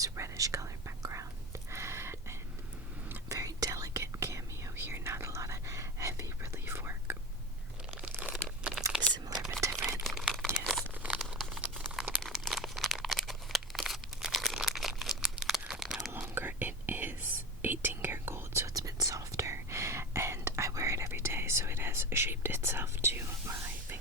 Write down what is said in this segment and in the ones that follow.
nice reddish colored background. And very delicate cameo here, not a lot of heavy relief work. Similar but different, yes. No longer, it is 18 karat gold, so it's a bit softer, and I wear it every day, so it has shaped itself to my finger.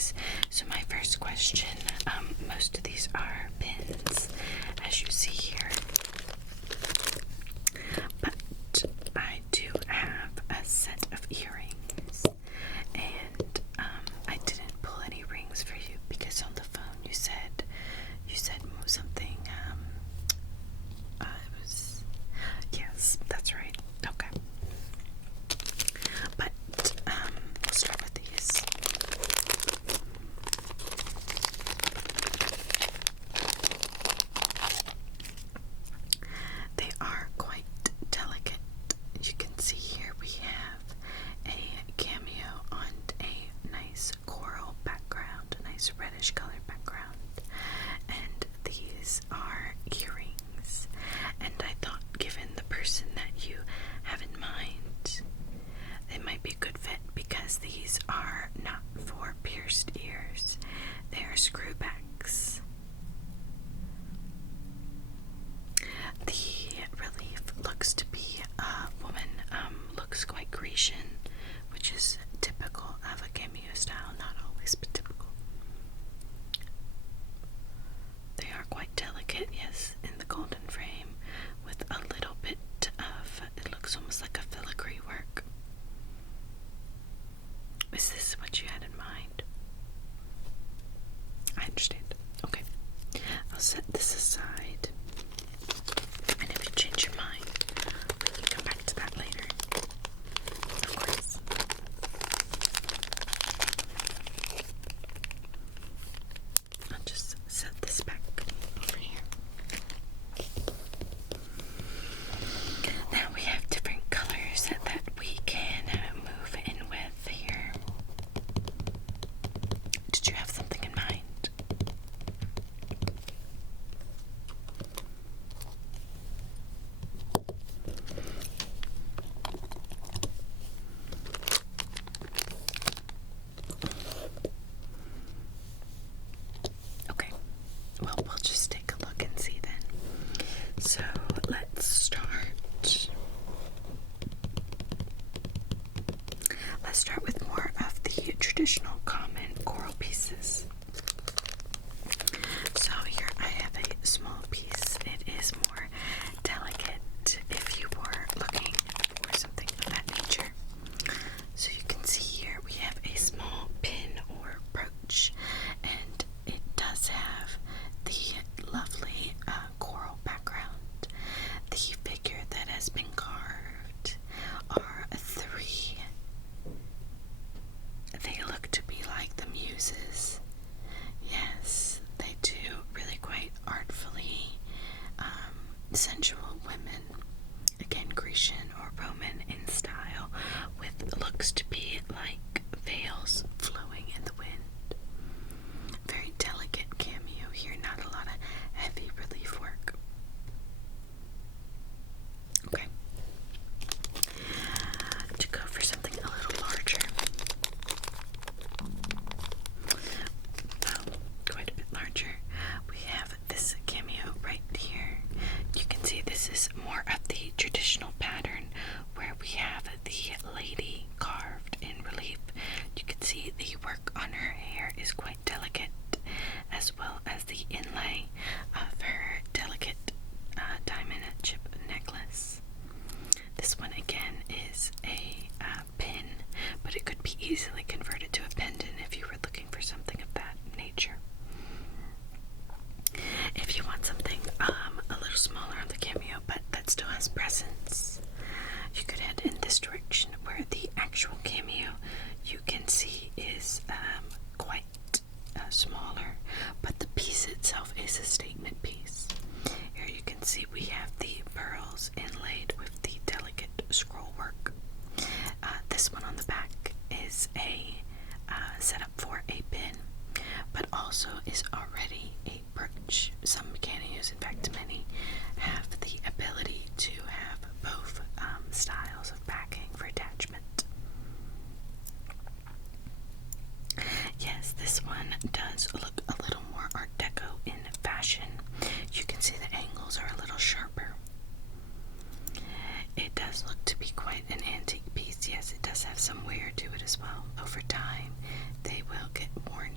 these. So my first question, most of these are pins, as you see here. But I do have a set of earrings, and I didn't pull any rings for you because on the phone you said something. It was, yes, that's right. Okay, but we'll start with these. They are quite delicate. You can see here we have a cameo on a nice coral background, a nice reddish colored background, and these are earrings. And I thought, given the person that you have in mind, they might be a good fit because these are not for pierced ears. They are screwbacks. The relief looks to be a woman, looks quite Grecian, which is typical of a cameo style, not always, but typical. They are quite delicate, yes, in the golden frame, with a little bit of, it looks almost like a filigree work. Is this what you had in mind? I understand. Okay. I'll set this aside. And if you change your mind, we can come back to that later. Of course. I'll just set this back over here. Now we have different colors that we can move in with here. Did you have something in mind? Okay, well, we'll just take a look and see then. So let's start. Let's start with more of the traditional common coral pieces. So here I have a small piece. It is more delicate if you were looking for something of that nature. So you can see here we have a small pin or brooch, and it does have the lovely coral background. The figure that has been carved are three. They look to be like the muses. Yes, they do, really quite artfully sensual women. Again, Grecian or Roman in style, with looks to be like veils flowing in the wind. Very delicate cameo here, not a lot of heavy relief work. Okay. To go for something a little larger. Quite a bit larger. We have this cameo right here. You can see this is more of the traditional pattern where we have the lady carved in relief. You can see the work on her hair is quite delicate, as well as the inlay of her delicate diamond chip necklace. This one again is a pin, but it could be easily converted to a pendant if you were looking for something of that nature. If you want something a little smaller on the cameo, but that still has presence, you could head in this direction where the actual cameo you can see is quite smaller, but the piece itself is a statement piece. Here you can see we have the pearls inlaid with the delicate scroll work. This one on the back is a setup for a pin, but also is already a brooch. Some cameos, in fact many, have the ability to have both styles of backing for attachment. Yes, this one does look a little more Art Deco in fashion. You can see the angles are a little sharper. It does look to be quite an antique piece. Yes, it does have some wear to it as well. Over time, they will get worn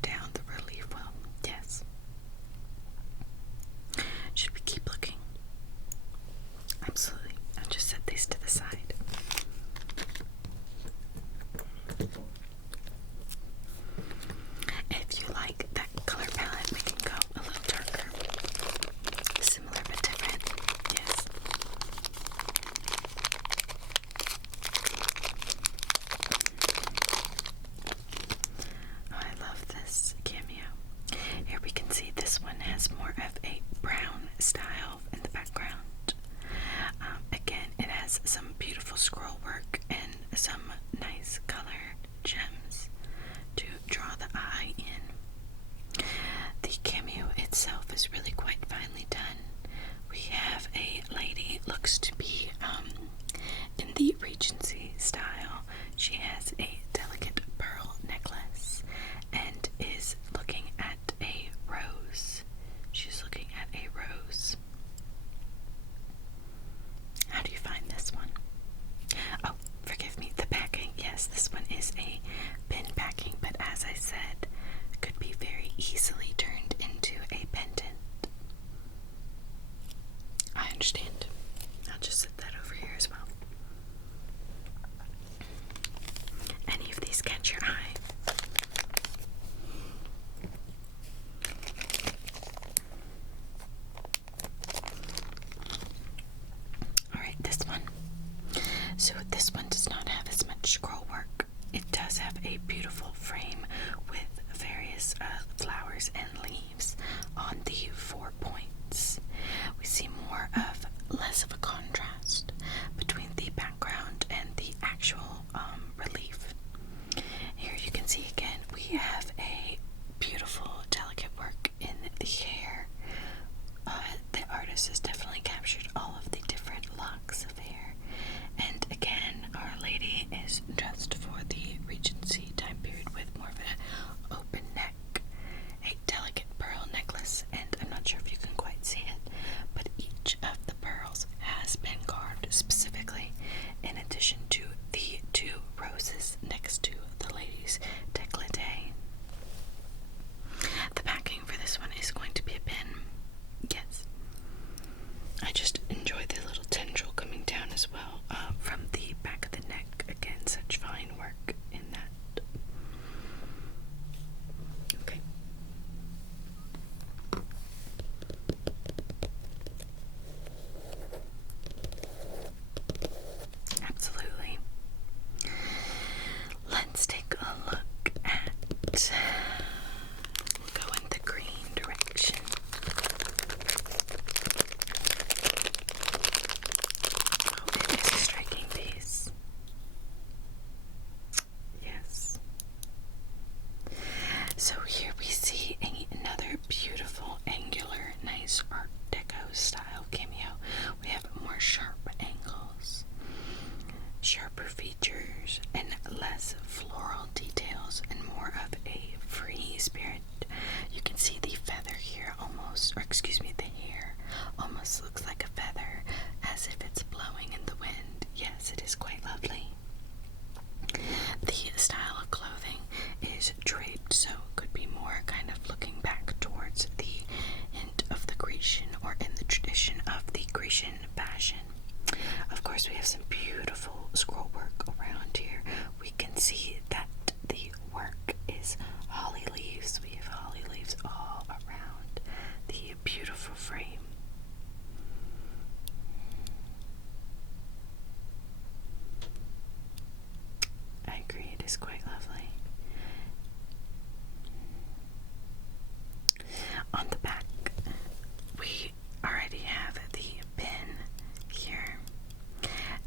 Here we can see this one has more of a brown style in the background. Again, it has some beautiful scroll work and some nice color gems to draw the eye in. The cameo itself is really quite finely done. We have a lady, looks to be in the Regency style. She has a delicate pearl necklace and is looking at a rose. She's looking at a rose. How do you find this one? Oh, forgive me, the packing. Yes, this one is a pin packing, but as I said, could be very easily turned into a pendant. I understand. I'll just set that over here as well. Any of these catch your eye? Alright, this one. So this one does not have as much scroll work. It does have a beautiful frame with various flowers and leaves on the 4 points. We see less of a contrast between the background and the actual relief. Here you can see again we have a beautiful delicate work in the hair. The artist has definitely captured all of the different locks of hair. And again, Our Lady is dressed for the Regency time period with more of an open neck, a delicate pearl necklace, and I'm not sure if you can quite see it, but each of the pearls has been carved specifically, in addition to the 2 roses next to the lady's décolleté. The backing for this one is going to be a pin. Yes. I just enjoy the little tendril coming down as well from the back of the neck. Again, such fine work in that. Okay. Absolutely. Let's take a look at, we'll go in the green direction. Oh, it is a striking piece. Yes. So here we see another beautiful, angular, nice Art Deco style cameo. We have more sharp angles, sharper features, and less floral details, and more of a free spirit. You can see the feather here almost, or excuse me, the hair almost looks like a feather, as if it's blowing in the wind. Yes, it is quite lovely. The style of clothing is draped, so it could be more kind of looking back towards the hint of the Grecian, or in the tradition of the Grecian fashion. Of course, we have some beautiful scroll work around here. We can see that the work is holly leaves. We have holly leaves all around the beautiful frame. I agree, it is quite lovely. On the back, we already have the pin here,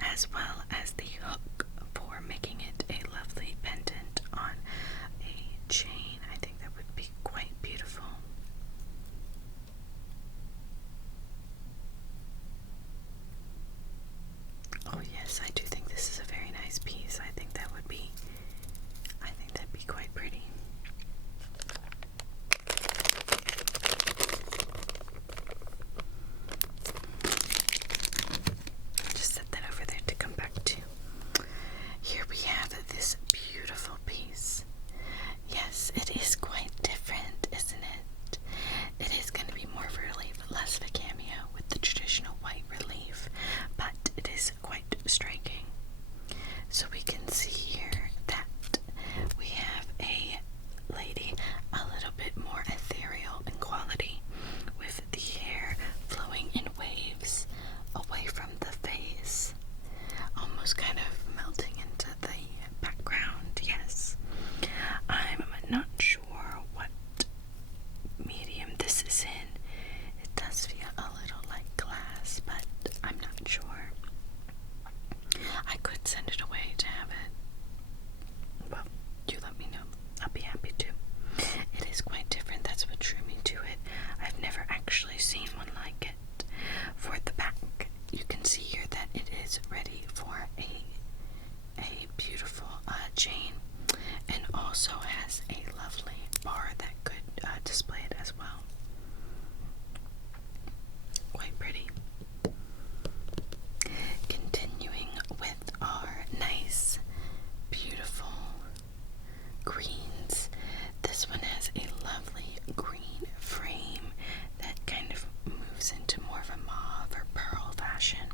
as well as the hook for making it a lovely pendant. greens. This one has a lovely green frame that kind of moves into more of a mauve or pearl fashion.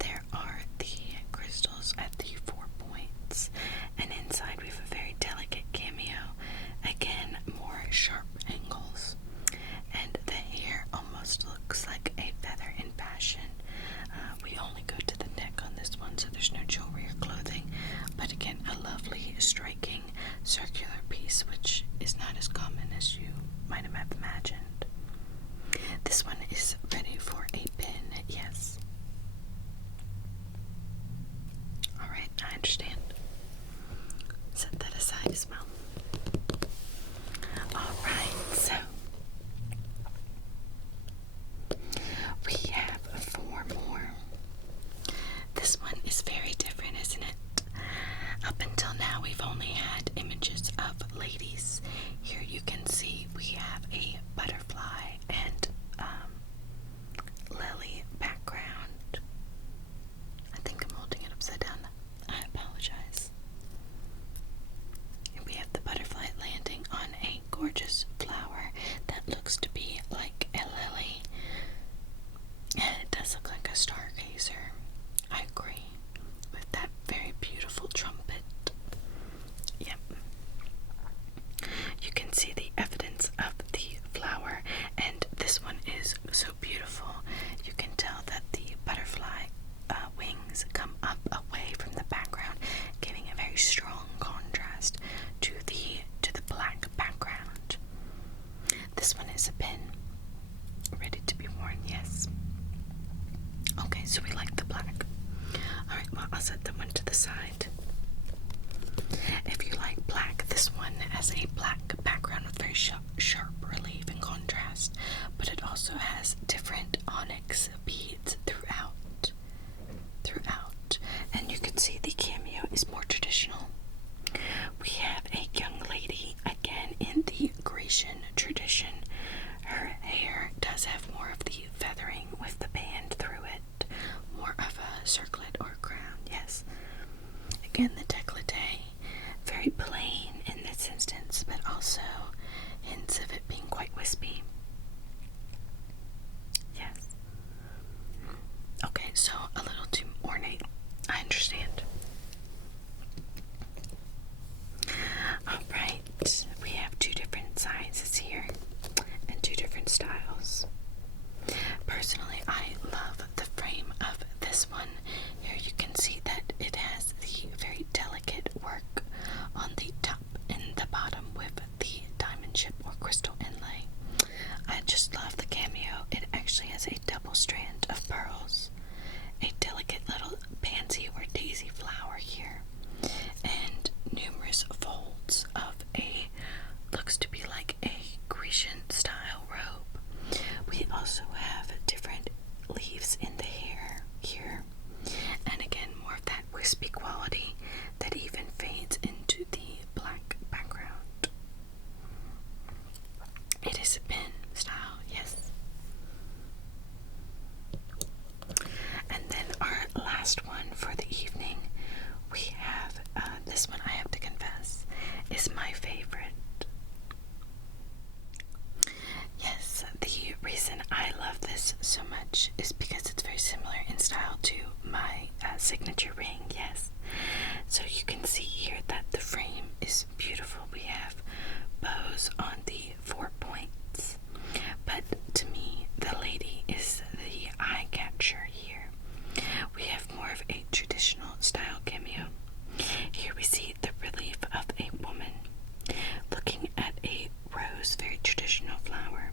There are the crystals at the 4 points, and inside we have a very delicate cameo. Again, more sharp angles, and the hair almost looks like a feather in fashion. We only go to the neck on this one, so there's no jewelry or clothing, but again, a lovely, striking circular piece, which is not as common as you might have imagined. This one is ready for a pin, yes. Alright, I understand. Set that aside as well. Alright, so we have 4 more. This one is very different, isn't it? Up until now, we've only had images of ladies. Here you can see we have a butterfly and lily background. I think I'm holding it upside down. I apologize. And we have the butterfly landing on a gorgeous flower that looks to be like a lily. And it does look like a stargazer. I agree with that very beautiful trumpet. Yep. You can see the evidence of the flower, and this one is so beautiful. You can tell that the butterfly wings come up away from the background, giving a very strong contrast to the black background. This one is a pin, ready to be worn, yes. Okay, so we like the black. Alright, well, I'll set that one to the side. If you like black, this one has a black background with very sharp relief and contrast, but it also has different onyx beads throughout. And you can see the cameo is more traditional. We have a young lady, again in the Grecian tradition. Her hair does have more of the feathering with the band through it, more of a circlet or crown, yes. Again, the décolleté, very plain in this instance, but also hints of it being quite wispy. Yes. Okay, so a little too ornate. I understand. Alright, we have 2 different sizes here and 2 different styles. Personally, I love the frame of this one. Here you can see that it has the very delicate work on the top and the bottom with the diamond chip or crystal inlay. I just love the cameo. It actually has a double strand of pearls, a delicate little pansy or daisy flower here, and numerous folds of looks to be like a Grecian style robe. We also have different leaves in the hair here, and again more of that wispy quality that even fades into the black background. It is a pin style, yes. And then our last one for the evening, we have this one, I have to confess, is my favorite. Yes, the reason I love this so much is because it's very similar in style to my signature ring, yes. So you can see here that the frame is beautiful. We have bows on the 4 points, but to me, the lady is the eye catcher here. We have more of a traditional style cameo. Here we see the relief of a woman looking at a rose, very traditional flower,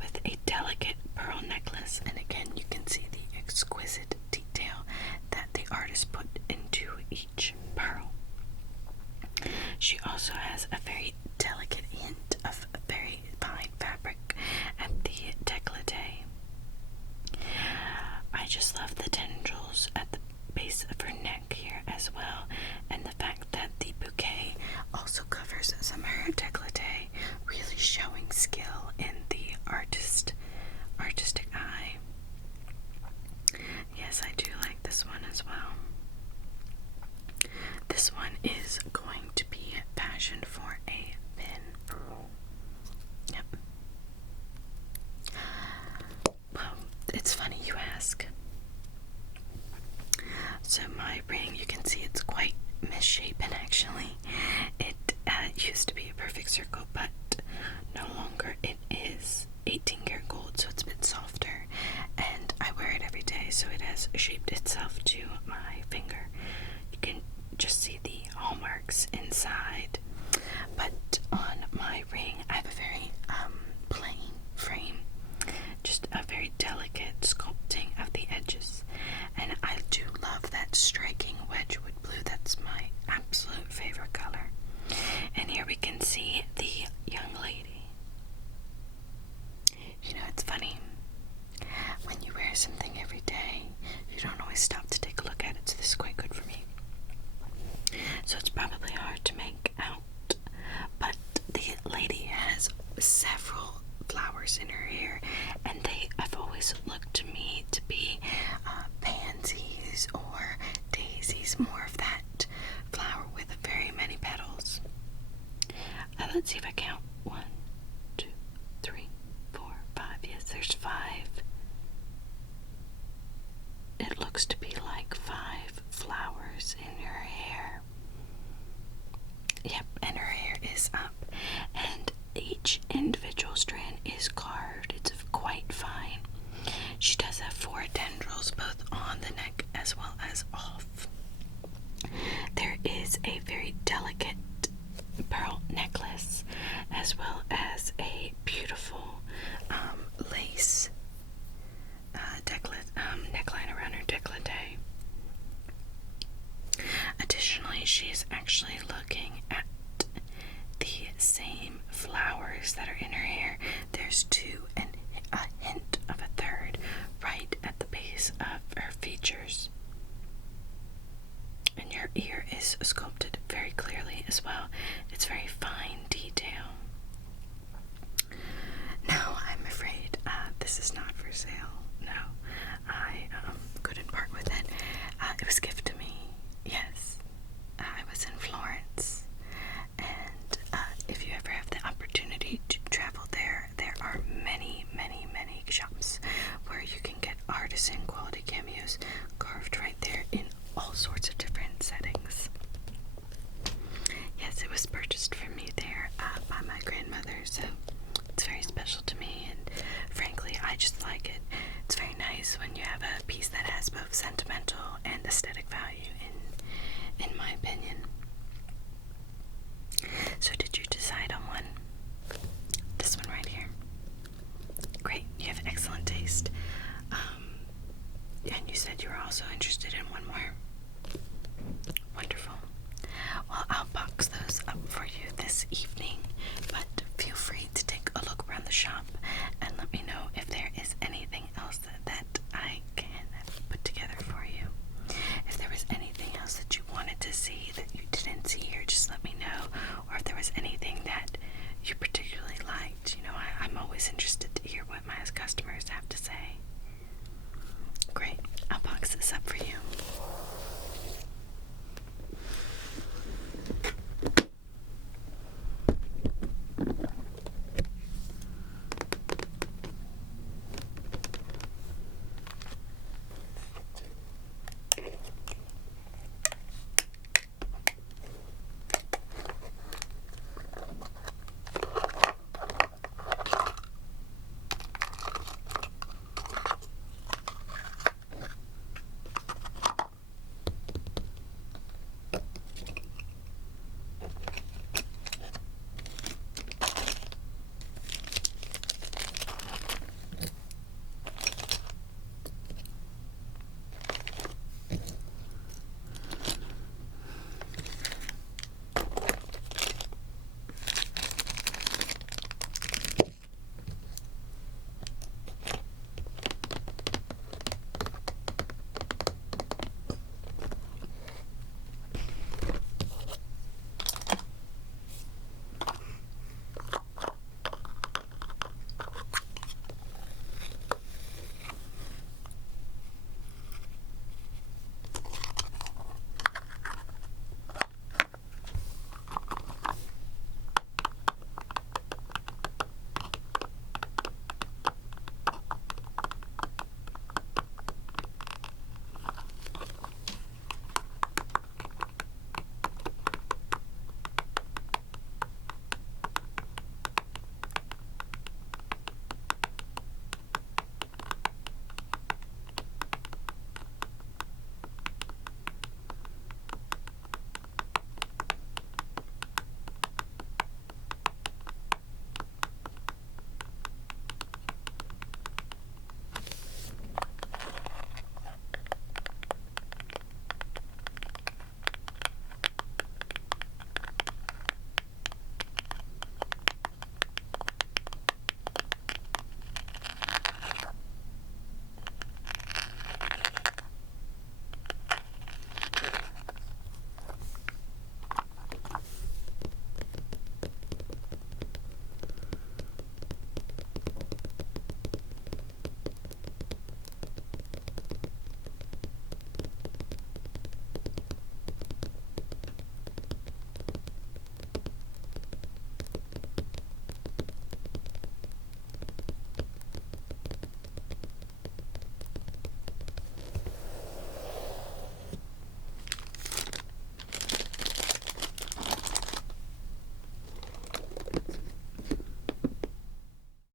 with a delicate pearl necklace, and again you can see the exquisite detail that the artist put into each pearl. She also has a very delicate hint of a very fine fabric at the décolleté. I just love the tendrils at the base of her neck here as well, and the fact that the bouquet also covers some of her décolleté, really showing skill in the artistic eye. Yes, I do like this one as well. This one is going to be fashioned for see the young lady. You know, it's funny. When you wear something every day, you don't always stop to take a look at it, so this is quite good for me. So it's probably hard to make out, but the lady has several flowers in her hair, and they have always looked to me to be pansies or daisies, more of that flower with very many petals. Let's see if I count. 1, 2, 3, 4, 5. Yes, there's 5. It looks to be like 5 flowers in her hair. Yep, and her hair is up, and each individual strand is carved. It's quite fine. She does have 4 tendrils, both on the neck as well as off. There is a very delicate pearl necklace, as well as a beautiful lace neckline around her décolleté. Additionally, she is actually looking at the same flowers that are in her hair. There's 2 and a hint of a 3rd right at the base of her features. And her ear is sculpted very clearly as well. It's very fine detail. No, I'm afraid this is not for sale. No, I couldn't part with it. It was gift to me. Yes, I was in Florence, and if you ever have the opportunity to travel there, there are many, many, many shops where you can get artisan quality cameos carved right there in all sorts of different settings. Yes, it was purchased for me there by my grandmother, so it's very special to me, and frankly, I just like it. It's very nice when you have a piece that has both sentimental and aesthetic value, in my opinion.